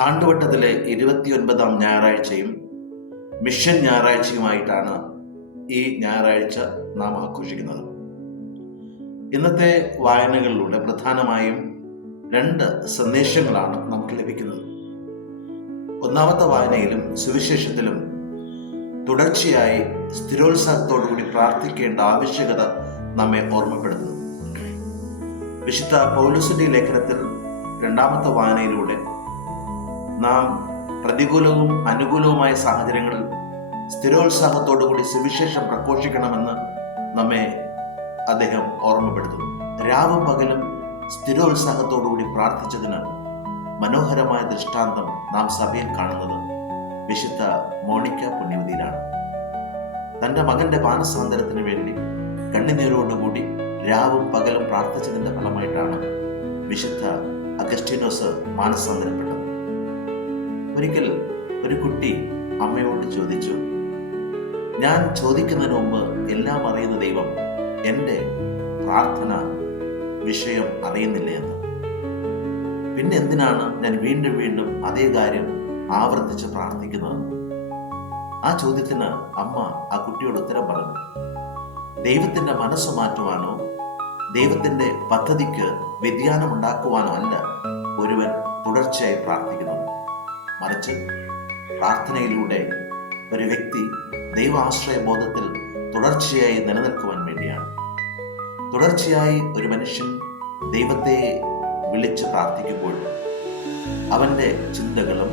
ആണ്ടുവട്ടത്തിലെ ഇരുപത്തിയൊൻപതാം ഞായറാഴ്ചയും മിഷൻ ഞായറാഴ്ചയുമായിട്ടാണ് ഈ ഞായറാഴ്ച നാം ആഘോഷിക്കുന്നത്. ഇന്നത്തെ വായനകളിലൂടെ പ്രധാനമായും രണ്ട് സന്ദേശങ്ങളാണ് നമുക്ക് ലഭിക്കുന്നത്. ഒന്നാമത്തെ വായനയിലും സുവിശേഷത്തിലും തുടർച്ചയായി സ്ഥിരോത്സാഹത്തോടുകൂടി പ്രാർത്ഥിക്കേണ്ട ആവശ്യകത നമ്മെ ഓർമ്മപ്പെടുത്തുന്നു. വിശുദ്ധ പൗലുസിന്റെ ലേഖനത്തിൽ രണ്ടാമത്തെ വായനയിലൂടെ നാം പ്രതികൂലവും അനുകൂലവുമായ സാഹചര്യങ്ങളിൽ സ്ഥിരോത്സാഹത്തോടുകൂടി സുവിശേഷം പ്രഘോഷിക്കണമെന്ന് നമ്മെ അദ്ദേഹം ഓർമ്മപ്പെടുത്തുന്നു. രാവും പകലും സ്ഥിരോത്സാഹത്തോടുകൂടി പ്രാർത്ഥിച്ചതിന് മനോഹരമായ ദൃഷ്ടാന്തം നാം സഭയിൽ കാണുന്നത് വിശുദ്ധ മോണിക്ക പുണ്യവതിയിലാണ്. തന്റെ മകന്റെ മാനസാന്തരത്തിന് വേണ്ടി കണ്ണുനീരോടുകൂടി രാവും പകലും പ്രാർത്ഥിച്ചതിന്റെ ഫലമായിട്ടാണ് വിശുദ്ധ അഗസ്റ്റിനോസ് മാനസാന്തരപ്പെട്ടത് ഒരിക്കൽ ഒരു കുട്ടി അമ്മയോട് ചോദിച്ചു ഞാൻ ചോദിക്കുന്നതിന് മുമ്പ് എല്ലാം അറിയുന്ന ദൈവം എന്റെ പ്രാർത്ഥന വിഷയം അറിയുന്നില്ല എന്ന്? പിന്നെ എന്തിനാണ് ഞാൻ വീണ്ടും വീണ്ടും അതേ കാര്യം ആവർത്തിച്ച് പ്രാർത്ഥിക്കുന്നത്? ആ ചോദ്യത്തിന് അമ്മ ആ കുട്ടിയോട് ഉത്തരം പറഞ്ഞു ദൈവത്തിന്റെ മനസ്സ് മാറ്റുവാനോ ദൈവത്തിന്റെ പദ്ധതിക്ക് വ്യതിയാനം ഉണ്ടാക്കുവാനോ അല്ല ഒരുവൻ തുടർച്ചയായി പ്രാർത്ഥിക്കുന്നത് മറിച്ച് പ്രാർത്ഥനയിലൂടെ ഒരു വ്യക്തി ദൈവ ആശ്രയ ബോധത്തിൽ തുടർച്ചയായി നിലനിൽക്കുവാൻ വേണ്ടിയാണ്. തുടർച്ചയായി ഒരു മനുഷ്യൻ ദൈവത്തെ വിളിച്ച് പ്രാർത്ഥിക്കുമ്പോൾ അവന്റെ ചിന്തകളും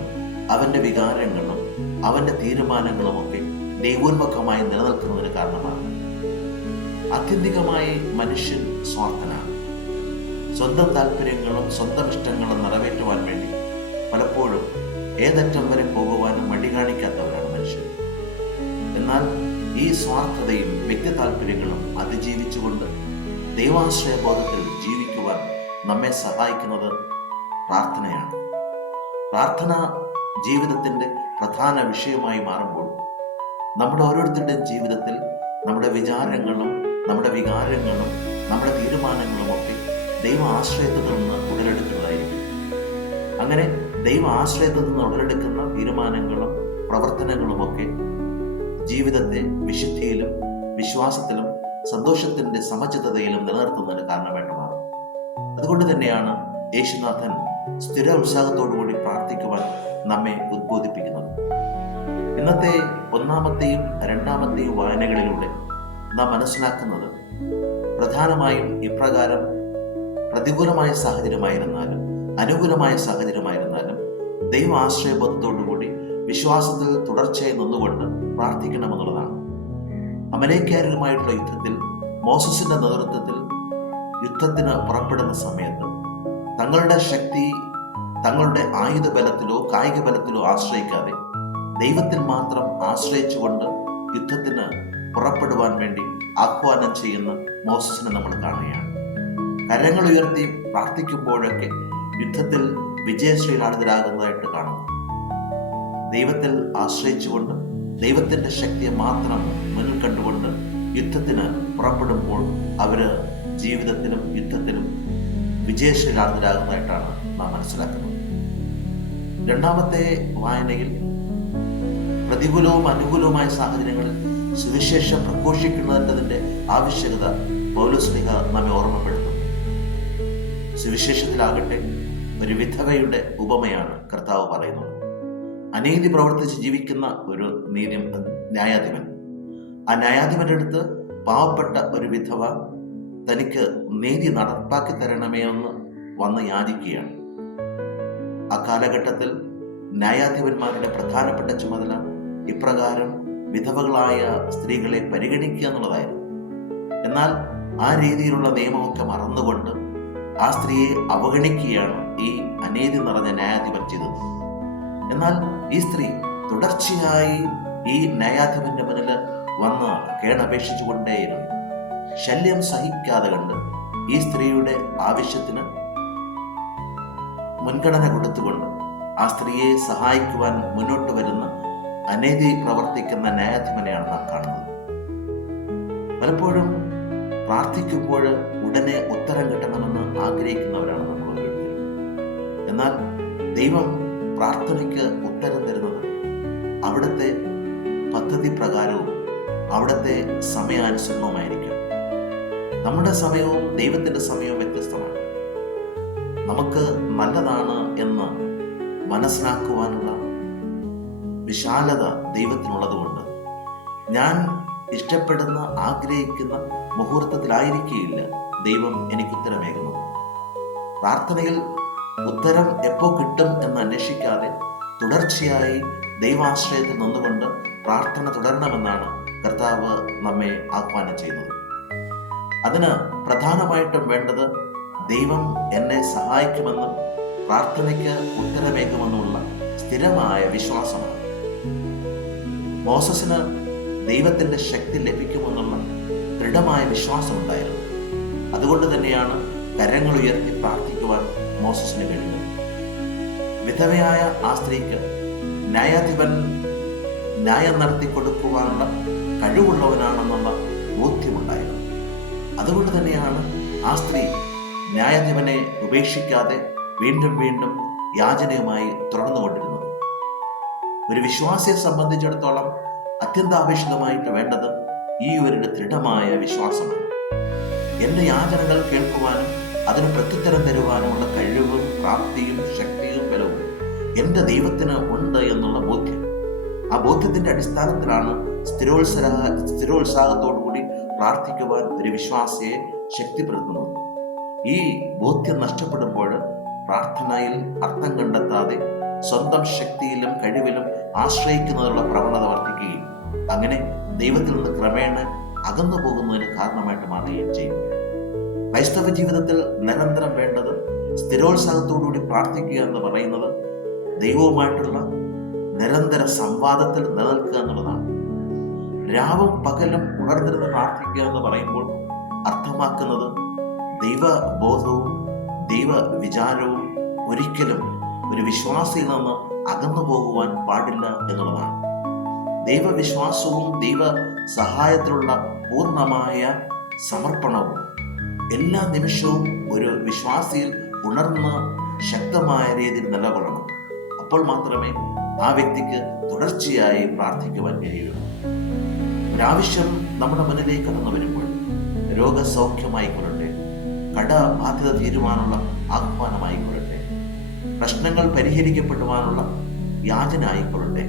അവന്റെ വികാരങ്ങളും അവന്റെ തീരുമാനങ്ങളും ഒക്കെ ദൈവോന്മുഖമായി നിലനിൽക്കുന്നതിന് കാരണമാണ്. ആത്യന്തികമായി മനുഷ്യൻ സ്വാർത്ഥനാണ്. സ്വന്തം താല്പര്യങ്ങളും സ്വന്തം ഇഷ്ടങ്ങളും നിറവേറ്റുവാൻ വേണ്ടി ഏതറ്റം വരെ പോകുവാനും മടി കാണിക്കാത്തവരാണ് മനുഷ്യർ. എന്നാൽ ഈ സ്വാർത്ഥതയും വ്യക്തി താല്പര്യങ്ങളും അതിജീവിച്ചുകൊണ്ട് ദൈവാശ്രയബോധത്തിൽ ജീവിക്കുവാൻ നമ്മെ സഹായിക്കുന്നത് പ്രാർത്ഥനയാണ്. പ്രാർത്ഥന ജീവിതത്തിന്റെ പ്രധാന വിഷയമായി മാറുമ്പോൾ നമ്മുടെ ഓരോരുത്തരുടെയും ജീവിതത്തിൽ നമ്മുടെ വിചാരങ്ങളും നമ്മുടെ വികാരങ്ങളും നമ്മുടെ തീരുമാനങ്ങളും ഒക്കെ ദൈവ ആശ്രയത്തിൽ നിന്ന് ഉടലെടുക്കുന്നതായിരിക്കും. അങ്ങനെ ദൈവ ആശ്രയത്തിൽ നിന്ന് ഉടലെടുക്കുന്ന തീരുമാനങ്ങളും പ്രവർത്തനങ്ങളും ഒക്കെ ജീവിതത്തെ വിശുദ്ധിയിലും വിശ്വാസത്തിലും സന്തോഷത്തിന്റെ സമചിത്തതയിലും നിലനിർത്തുന്നതിന് കാരണമായിട്ട് മാറും അതുകൊണ്ട് തന്നെയാണ് യേശുനാഥൻ സ്ഥിര ഉത്സാഹത്തോടുകൂടി പ്രാർത്ഥിക്കുവാൻ നമ്മെ ഉദ്ബോധിപ്പിക്കുന്നത്. ഇന്നത്തെ ഒന്നാമത്തെയും രണ്ടാമത്തെയും വായനകളിലൂടെ നാം മനസ്സിലാക്കുന്നത് പ്രധാനമായും ഇപ്രകാരം പ്രതികൂലമായ സാഹചര്യമായിരുന്നാലും അനുകൂലമായ സാഹചര്യമായിരുന്നാലും ദൈവ ആശ്രയബോധത്തോടുകൂടി വിശ്വാസത്തിൽ തുടർച്ചയായി നിന്നുകൊണ്ട് പ്രാർത്ഥിക്കണമെന്നുള്ളതാണ്. അമലേക്കാരുമായിട്ടുള്ള യുദ്ധത്തിൽ മോസസിന്റെ നേതൃത്വത്തിൽ യുദ്ധത്തിന് പുറപ്പെടുന്ന സമയത്ത് തങ്ങളുടെ ശക്തി തങ്ങളുടെ ആയുധ ബലത്തിലോ കായിക ബലത്തിലോ ആശ്രയിക്കാതെ ദൈവത്തിൽ മാത്രം ആശ്രയിച്ചുകൊണ്ട് യുദ്ധത്തിന് പുറപ്പെടുവാൻ വേണ്ടി ആഹ്വാനം ചെയ്യുന്ന മോസസിനെ നമ്മൾ കാണുകയാണ്. കരങ്ങൾ ഉയർത്തി പ്രാർത്ഥിക്കുമ്പോഴൊക്കെ യുദ്ധത്തിൽ വിജയശ്രീലാളിതരാകുന്നതായിട്ട് കാണുന്നു. ദൈവത്തിൽ ആശ്രയിച്ചുകൊണ്ട് ദൈവത്തിന്റെ ശക്തിയെ മാത്രം മുന്നിൽ കണ്ടുകൊണ്ട് യുദ്ധത്തിന് പുറപ്പെടുമ്പോൾ അവർ ജീവിതത്തിലും യുദ്ധത്തിലും വിജയശ്രീലാളിതരാകുന്നതായിട്ടാണ് നാം മനസ്സിലാക്കുന്നത്. രണ്ടാമത്തെ വായനയിൽ പ്രതികൂലവും അനുകൂലവുമായ സാഹചര്യങ്ങളിൽ സുവിശേഷം പ്രഘോഷിക്കുന്നതിന്റെ ആവശ്യകത പൗലോസ്ലിഹ നമ്മെ ഓർമ്മപ്പെടുത്തും സുവിശേഷത്തിലാകട്ടെ ഒരു വിധവയുടെ ഉപമയാണ് കർത്താവ് പറയുന്നത്. അനീതി പ്രവർത്തിച്ച് ജീവിക്കുന്ന ഒരു നീതി ന്യായാധിപൻ. ആ ന്യായാധിപന്റെ അടുത്ത് പാവപ്പെട്ട ഒരു വിധവ തനിക്ക് നീതി നടപ്പാക്കി തരണമേ എന്ന് വന്ന് യാചിക്കുകയാണ്. ആ കാലഘട്ടത്തിൽ ന്യായാധിപന്മാരുടെ പ്രധാനപ്പെട്ട ചുമതല ഇപ്രകാരം വിധവകളായ സ്ത്രീകളെ പരിഗണിക്കുക എന്നുള്ളതായിരുന്നു. എന്നാൽ ആ രീതിയിലുള്ള നിയമമൊക്കെ മറന്നുകൊണ്ട് ആ സ്ത്രീയെ അവഗണിക്കുകയാണ് ഈ അനീതി നിറഞ്ഞ ന്യായാധിപൻ ചെയ്തത് എന്നാൽ ഈ സ്ത്രീ തുടർച്ചയായി ഈ ന്യായാധിപന്റെ മുന്നിൽ വന്ന് കേണപേക്ഷിച്ചു കൊണ്ടേയിരുന്നു ശല്യം സഹിക്കാതെ കണ്ട് ഈ സ്ത്രീയുടെ ആവശ്യത്തിന് മുൻഗണന കൊടുത്തുകൊണ്ട് ആ സ്ത്രീയെ സഹായിക്കുവാൻ മുന്നോട്ട് വരുന്ന അനീതി പ്രവർത്തിക്കുന്ന ന്യായാധിപനെയാണ് നാം കാണുന്നത്. പലപ്പോഴും പ്രാർത്ഥിക്കുമ്പോൾ ഉടനെ ഉത്തരം കിട്ടണമെന്ന് ആഗ്രഹിക്കുന്നവർ എന്നാൽ ദൈവം പ്രാർത്ഥനയ്ക്ക് ഉത്തരം തരുന്നത് അവിടുത്തെ പദ്ധതി പ്രകാരവും അവിടുത്തെ സമയാനുസരണവുമായിരിക്കും. നമ്മുടെ സമയവും ദൈവത്തിന്റെ സമയവും വ്യത്യസ്തമാണ്. നമുക്ക് നല്ലതാണ് എന്ന് മനസ്സിലാക്കുവാനുള്ള വിശാലത ദൈവത്തിനുള്ളതുകൊണ്ട് ഞാൻ ഇഷ്ടപ്പെടുന്ന ആഗ്രഹിക്കുന്ന മുഹൂർത്തത്തിലായിരിക്കുകയില്ല ദൈവം എനിക്ക് ഉത്തരമേകുന്നത് പ്രാർത്ഥനയിൽ ഉത്തരം എപ്പോൾ കിട്ടും എന്ന് അന്വേഷിക്കാതെ തുടർച്ചയായി ദൈവാശ്രയത്തിൽ നിന്നുകൊണ്ട് പ്രാർത്ഥന തുടരണമെന്നാണ് കർത്താവ് നമ്മെ ആഹ്വാനം ചെയ്യുന്നത്. അതിന് പ്രധാനമായിട്ടും വേണ്ടത് ദൈവം എന്നെ സഹായിക്കുമെന്നും പ്രാർത്ഥനയ്ക്ക് ഉത്തരമേകുമെന്നുമുള്ള സ്ഥിരമായ വിശ്വാസമാണ്. മോസസിന് ദൈവത്തിന്റെ ശക്തി ലഭിക്കുമെന്നുള്ള ദൃഢമായ വിശ്വാസം ഉണ്ടായിരുന്നു അതുകൊണ്ട് തന്നെയാണ് കരങ്ങൾ ഉയർത്തി പ്രാർത്ഥിക്കുവാൻ മോസസിന് കഴിഞ്ഞത് വിധവയായ ആ സ്ത്രീക്ക് ന്യായാധിപൻ ന്യായം നടത്തി കൊടുക്കുവാനുള്ള കഴിവുള്ളവനാണെന്നുള്ള ബോധ്യമുണ്ടായിരുന്നു. അതുകൊണ്ട് തന്നെയാണ് ആ സ്ത്രീ ന്യായാധിപനെ ഉപേക്ഷിക്കാതെ വീണ്ടും വീണ്ടും യാചനയുമായി തുടർന്നുകൊണ്ടിരുന്നത് ഒരു വിശ്വാസിയെ സംബന്ധിച്ചിടത്തോളം അത്യന്താപേക്ഷിതമായിട്ട് വേണ്ടത് ഈ ഒരു ദൃഢമായ വിശ്വാസമാണ്. എന്റെ യാചനകൾ കേൾക്കുവാനും അതിന് പ്രത്യുത്തരം തരുവാനുമുള്ള കഴിവും പ്രാപ്തിയും ശക്തിയും ബലവും എന്റെ ദൈവത്തിന് ഉണ്ട് എന്നുള്ള ബോധ്യം. ആ ബോധ്യത്തിന്റെ അടിസ്ഥാനത്തിലാണ് സ്ഥിരോത്സാഹ സ്ഥിരോത്സാഹത്തോടു കൂടി പ്രാർത്ഥിക്കുവാൻ ഒരു വിശ്വാസിയെ ശക്തിപ്പെടുത്തുന്നത്. ഈ ബോധ്യം നഷ്ടപ്പെടുമ്പോൾ പ്രാർത്ഥനയിൽ അർത്ഥം കണ്ടെത്താതെ സ്വന്തം ശക്തിയിലും കഴിവിലും ആശ്രയിക്കുന്നതിനുള്ള പ്രവണത വർദ്ധിക്കുകയും അങ്ങനെ ദൈവത്തിൽ നിന്ന് ക്രമേണ അകന്നു പോകുന്നതിന് കാരണമായിട്ട് മാറുകയും ചെയ്യും ക്രൈസ്തവ ജീവിതത്തിൽ നിരന്തരം വേണ്ടത് സ്ഥിരോത്സാഹത്തോടുകൂടി പ്രാർത്ഥിക്കുക എന്ന് പറയുന്നത് ദൈവവുമായിട്ടുള്ള നിരന്തര സംവാദത്തിൽ നിലനിൽക്കുക എന്നുള്ളതാണ്. രാവും പകലും ഉണർന്നിരുന്ന് പ്രാർത്ഥിക്കുക എന്ന് പറയുമ്പോൾ അർത്ഥമാക്കുന്നത് ദൈവബോധവും ദൈവ വിചാരവും ഒരിക്കലും ഒരു വിശ്വാസിയിൽ നിന്ന് അകന്നു പോകുവാൻ പാടില്ല എന്നുള്ളതാണ്. ദൈവവിശ്വാസവും ദൈവ സഹായത്തിലുള്ള പൂർണമായ സമർപ്പണവും എല്ലാ നിമിഷവും ഒരു വിശ്വാസിയിൽ ഉണർന്ന് ശക്തമായ രീതിയിൽ നിലകൊള്ളണം. അപ്പോൾ മാത്രമേ ആ വ്യക്തിക്ക് തുടർച്ചയായി പ്രാർത്ഥിക്കുവാൻ കഴിയുള്ളൂ ഒരാവശ്യം നമ്മുടെ മുന്നിലേക്ക് കടന്നു വരുമ്പോൾ രോഗസൗഖ്യമായിക്കൊള്ളട്ടെ കടബാധ്യത തീരുവാനുള്ള ആഹ്വാനമായിക്കൊള്ളട്ടെ പ്രശ്നങ്ങൾ പരിഹരിക്കപ്പെടുവാനുള്ള യാചന ആയിക്കൊള്ളട്ടെ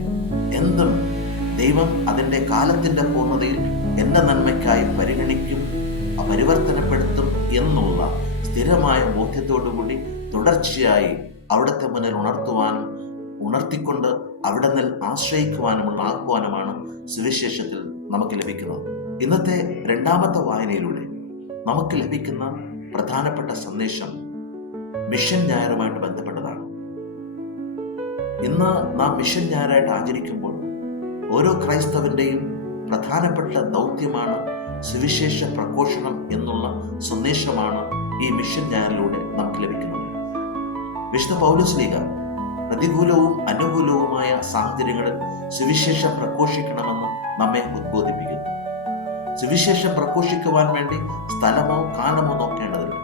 എന്തും ദൈവം അതിന്റെ കാലത്തിന്റെ പൂർണതയിൽ എന്ന നന്മയ്ക്കായി പരിഗണിക്കും പരിവർത്തനപ്പെടുത്തും എന്നുള്ള സ്ഥിരമായ ബോധ്യത്തോടുകൂടി തുടർച്ചയായി അവിടുത്തെ മുന്നിൽ ഉണർത്തുവാനും ഉണർത്തിക്കൊണ്ട് അവിടെ നിന്ന് ആശ്രയിക്കുവാനുമുള്ള ആഹ്വാനമാണ് സുവിശേഷത്തിൽ നമുക്ക് ലഭിക്കുന്നത്. ഇന്നത്തെ രണ്ടാമത്തെ വായനയിലൂടെ നമുക്ക് ലഭിക്കുന്ന പ്രധാനപ്പെട്ട സന്ദേശം മിഷൻ ഞായറുമായിട്ട് ബന്ധപ്പെട്ടതാണ്. ഇന്ന് നാം മിഷൻ ഞായറായിട്ട് ആചരിക്കുമ്പോൾ ഓരോ ക്രൈസ്തവന്റെയും പ്രധാനപ്പെട്ട ദൗത്യമാണ് സുവിശേഷ പ്രഘോഷണം എന്നുള്ള സന്ദേശമാണ് ഈ മിഷൻ ചാനലിലൂടെ നമുക്ക് ലഭിക്കുന്നത്. വിശുദ്ധ പൗലോസ് ലീഗ പ്രതികൂലവും അനുകൂലവുമായ സാഹചര്യങ്ങളിൽ സുവിശേഷം പ്രഘോഷിക്കണമെന്ന് നമ്മെ ഉദ്ബോധിപ്പിക്കുന്നു. സുവിശേഷം പ്രഘോഷിക്കുവാൻ വേണ്ടി സ്ഥലമോ കാലമോ നോക്കേണ്ടതില്ല.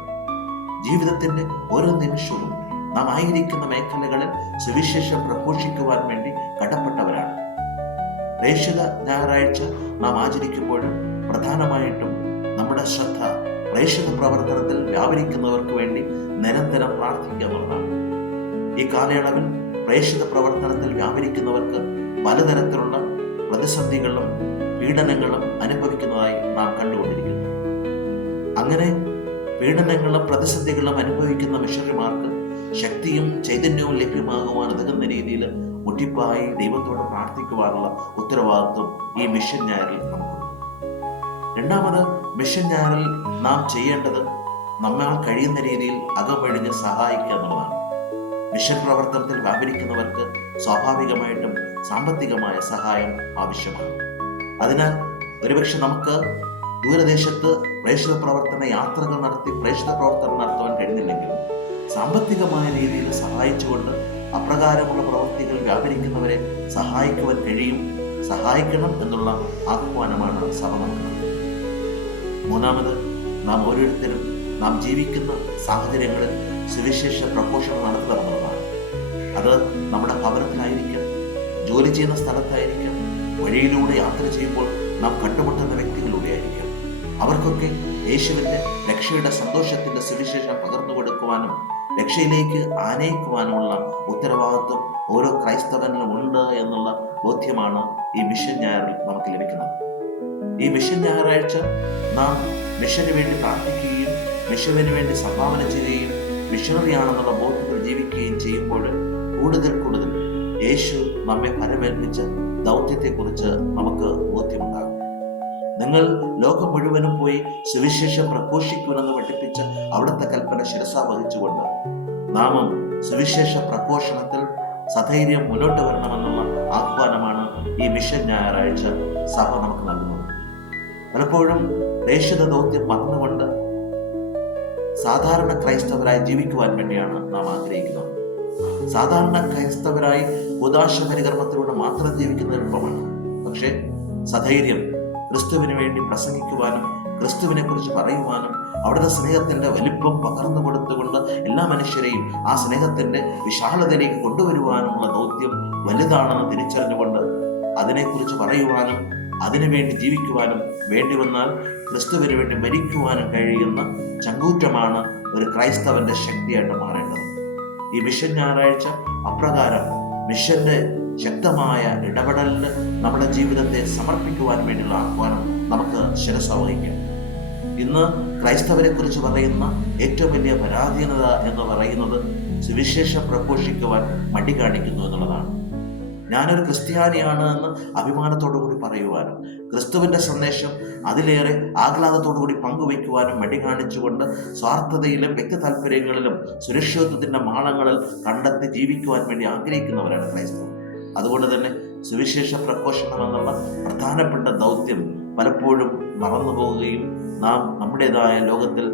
ജീവിതത്തിന്റെ ഓരോ നിമിഷവും നാം ആയിരിക്കുന്ന മേഖലകളിൽ സുവിശേഷം പ്രഘോഷിക്കുവാൻ വേണ്ടി കടപ്പെട്ടവരാണ്. പ്രേക്ഷിത ഞായറാഴ്ച നാം ആചരിക്കുമ്പോഴും പ്രധാനമായിട്ടും നമ്മുടെ ശ്രദ്ധ പ്രേക്ഷിത പ്രവർത്തനത്തിൽ വ്യാപരിക്കുന്നവർക്ക് വേണ്ടി നിരന്തരം പ്രാർത്ഥിക്കുക എന്നുള്ളതാണ്. ഈ കാലയളവിൽ പ്രേക്ഷിത പ്രവർത്തനത്തിൽ വ്യാപരിക്കുന്നവർക്ക് പലതരത്തിലുള്ള പ്രതിസന്ധികളും പീഡനങ്ങളും അനുഭവിക്കുന്നതായി നാം കണ്ടുകൊണ്ടിരിക്കുന്നു. അങ്ങനെ പീഡനങ്ങളും പ്രതിസന്ധികളും അനുഭവിക്കുന്ന മിഷണറിമാർക്ക് ശക്തിയും ചൈതന്യവും ലഭ്യമാകുവാൻ ഉതകുന്ന രീതിയിൽ മുട്ടിപ്പായി ദൈവത്തോട് പ്രാർത്ഥിക്കുവാനുള്ള ഉത്തരവാദിത്വം ഈ മിഷൻ ഞായറിൽ നമുക്കുണ്ട് രണ്ടാമത് മിഷൻ നാം ചെയ്യേണ്ടത് നമ്മൾ കഴിയുന്ന രീതിയിൽ അകമഴിഞ്ഞ് സഹായിക്കുക എന്നുള്ളതാണ്. മിഷൻ പ്രവർത്തനത്തിൽ വ്യാപരിക്കുന്നവർക്ക് സ്വാഭാവികമായിട്ടും സാമ്പത്തികമായ സഹായം ആവശ്യമാണ്. അതിനാൽ ഒരുപക്ഷെ നമുക്ക് ദൂരദേശത്ത് പ്രേക്ഷിത പ്രവർത്തന യാത്രകൾ നടത്തി പ്രേക്ഷിത പ്രവർത്തനം നടത്തുവാൻ കഴിഞ്ഞില്ലെങ്കിലും സാമ്പത്തികമായ രീതിയിൽ സഹായിച്ചുകൊണ്ട് അപ്രകാരമുള്ള പ്രവൃത്തികൾ വ്യാപരിക്കുന്നവരെ സഹായിക്കുവാൻ കഴിയും സഹായിക്കണം എന്നുള്ള ആഹ്വാനമാണ് സഭ നൽകുന്നത് മൂന്നാമത് നാം ഓരോരുത്തരും നാം ജീവിക്കുന്ന സാഹചര്യങ്ങളിൽ സുവിശേഷ പ്രഘോഷണം നടത്തണമെന്നുള്ളതാണ് അത് നമ്മുടെ ഭവനത്തിലായിരിക്കാം ജോലി ചെയ്യുന്ന സ്ഥലത്തായിരിക്കാം വഴിയിലൂടെ യാത്ര ചെയ്യുമ്പോൾ നാം കണ്ടുമുട്ടുന്ന വ്യക്തികളിലൂടെ ആയിരിക്കാം. അവർക്കൊക്കെ യേശുവിന്റെ രക്ഷയുടെ സന്തോഷത്തിന്റെ സുവിശേഷം പകർന്നു കൊടുക്കുവാനും രക്ഷയിലേക്ക് ആനയിക്കുവാനുമുള്ള ഉത്തരവാദിത്വം ഓരോ ക്രൈസ്തവനിലും ഉണ്ട് എന്നുള്ള ബോധ്യമാണ് ഈ മിഷൻ ഞായറിൽ നമുക്ക് ഈ മിഷൻ ഞായറാഴ്ച നാം മിഷന് വേണ്ടി പ്രാർത്ഥിക്കുകയും മിഷനു വേണ്ടി സംഭാവന ചെയ്യുകയും മിഷണറിയാണെന്നുള്ള ബോധത്തിൽ ജീവിക്കുകയും ചെയ്യുമ്പോൾ കൂടുതൽ കൂടുതൽ യേശു നമ്മെ ഫലമേൽപ്പിച്ച ദൗത്യത്തെക്കുറിച്ച് നമുക്ക് ബോധ്യമുണ്ടാകും. നിങ്ങൾ ലോകം മുഴുവനും പോയി സുവിശേഷം പ്രഘോഷിക്കുമെന്ന് പഠിപ്പിച്ച അവിടുത്തെ കൽപ്പന ശിരസ വഹിച്ചുകൊണ്ട് നാമം സുവിശേഷ പ്രഘോഷണത്തിൽ സധൈര്യം മുന്നോട്ട് വരണമെന്നുള്ള ആഹ്വാനമാണ് ഈ മിഷൻ ഞായറാഴ്ച സഭ നമുക്ക് നൽകുന്നത്. പലപ്പോഴും പ്രേക്ഷിത ദൗത്യം മറന്നുകൊണ്ട് സാധാരണ ക്രൈസ്തവരായി ജീവിക്കുവാൻ വേണ്ടിയാണ് നാം ആഗ്രഹിക്കുന്നത്. സാധാരണ ക്രൈസ്തവരായി ഉദാശ പരികർമ്മത്തിലൂടെ മാത്രം ജീവിക്കുന്നത് എളുപ്പമാണ്. പക്ഷേ സധൈര്യം ക്രിസ്തുവിന് വേണ്ടി പ്രസംഗിക്കുവാനും ക്രിസ്തുവിനെ കുറിച്ച് പറയുവാനും അവിടുത്തെ സ്നേഹത്തിന്റെ വലിപ്പം പകർന്നു കൊടുത്തുകൊണ്ട് എല്ലാ മനുഷ്യരെയും ആ സ്നേഹത്തിന്റെ വിശാലതയിലേക്ക് കൊണ്ടുവരുവാനുമുള്ള ദൗത്യം വലുതാണെന്ന് തിരിച്ചറിഞ്ഞുകൊണ്ട് അതിനെക്കുറിച്ച് പറയുവാനും അതിനുവേണ്ടി ജീവിക്കുവാനും വേണ്ടി വന്നാൽ ക്രിസ്തുവിന് വേണ്ടി മരിക്കുവാനും കഴിയുന്ന ചങ്കൂറ്റമാണ് ഒരു ക്രൈസ്തവന്റെ ശക്തിയായിട്ട് മാറേണ്ടത്. ഈ മിഷൻ ഞായറാഴ്ച അപ്രകാരം മിഷന്റെ ശക്തമായ ഇടപെടലിന് നമ്മുടെ ജീവിതത്തെ സമർപ്പിക്കുവാൻ വേണ്ടിയുള്ള ആഹ്വാനം നമുക്ക് ശിരസ വഹിക്കാം. ഇന്ന് ക്രൈസ്തവരെ കുറിച്ച് പറയുന്ന ഏറ്റവും വലിയ പരാധീനത എന്ന് പറയുന്നത് സുവിശേഷം പ്രഘോഷിക്കുവാൻ മടി കാണിക്കുന്നു എന്നുള്ളതാണ്. ഞാനൊരു ക്രിസ്ത്യാനിയാണ് എന്ന് അഭിമാനത്തോടു കൂടി പറയുവാനും ക്രിസ്തുവിന്റെ സന്ദേശം അതിലേറെ ആഹ്ലാദത്തോടു കൂടി പങ്കുവയ്ക്കുവാനും മടി കാണിച്ചുകൊണ്ട് സ്വാർത്ഥതയിലും വ്യക്തി താല്പര്യങ്ങളിലും സുരക്ഷിതത്വത്തിന്റെ മാളങ്ങളിൽ കണ്ടെത്തി ജീവിക്കുവാൻ വേണ്ടി ആഗ്രഹിക്കുന്നവരാണ് ക്രൈസ്തവർ. അതുകൊണ്ട് തന്നെ സുവിശേഷ പ്രഘോഷണം എന്നുള്ള പ്രധാനപ്പെട്ട ദൗത്യം പലപ്പോഴും മറന്നു പോവുകയും നാം നമ്മുടേതായ ലോകത്തിൽ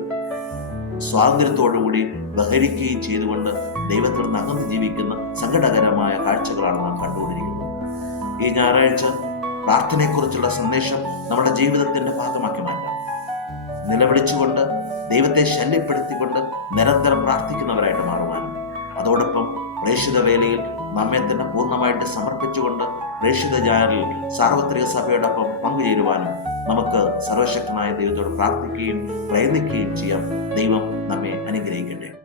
സ്വാതന്ത്ര്യത്തോടുകൂടി ബഹരിക്കുകയും ചെയ്തുകൊണ്ട് ദൈവത്തിൽ നിന്ന് അകന്ന് ജീവിക്കുന്ന സങ്കടകരമായ കാഴ്ചകളാണ് നാം കണ്ടുകൊണ്ടിരിക്കുന്നത്. ഈ ഞായറാഴ്ച പ്രാർത്ഥനയെക്കുറിച്ചുള്ള സന്ദേശം നമ്മുടെ ജീവിതത്തിന്റെ ഭാഗമാക്കി മാറ്റാം. നിലവിളിച്ചുകൊണ്ട് ദൈവത്തെ ശല്യപ്പെടുത്തിക്കൊണ്ട് നിരന്തരം പ്രാർത്ഥിക്കുന്നവരായിട്ട് മാറുവാൻ. അതോടൊപ്പം പ്രേക്ഷിത വേലയിൽ നമ്മെ തന്നെ പൂർണമായിട്ട് സമർപ്പിച്ചുകൊണ്ട് പ്രേക്ഷിത ജായറിൽ സാർവത്രിക സഭയോടൊപ്പം പങ്കുചേരുവാനും നമുക്ക് സർവശക്തനായ ദൈവത്തോട് പ്രാർത്ഥിക്കുകയും പ്രയത്നിക്കുകയും ചെയ്യാം. ദൈവം നമ്മെ അനുഗ്രഹിക്കട്ടെ.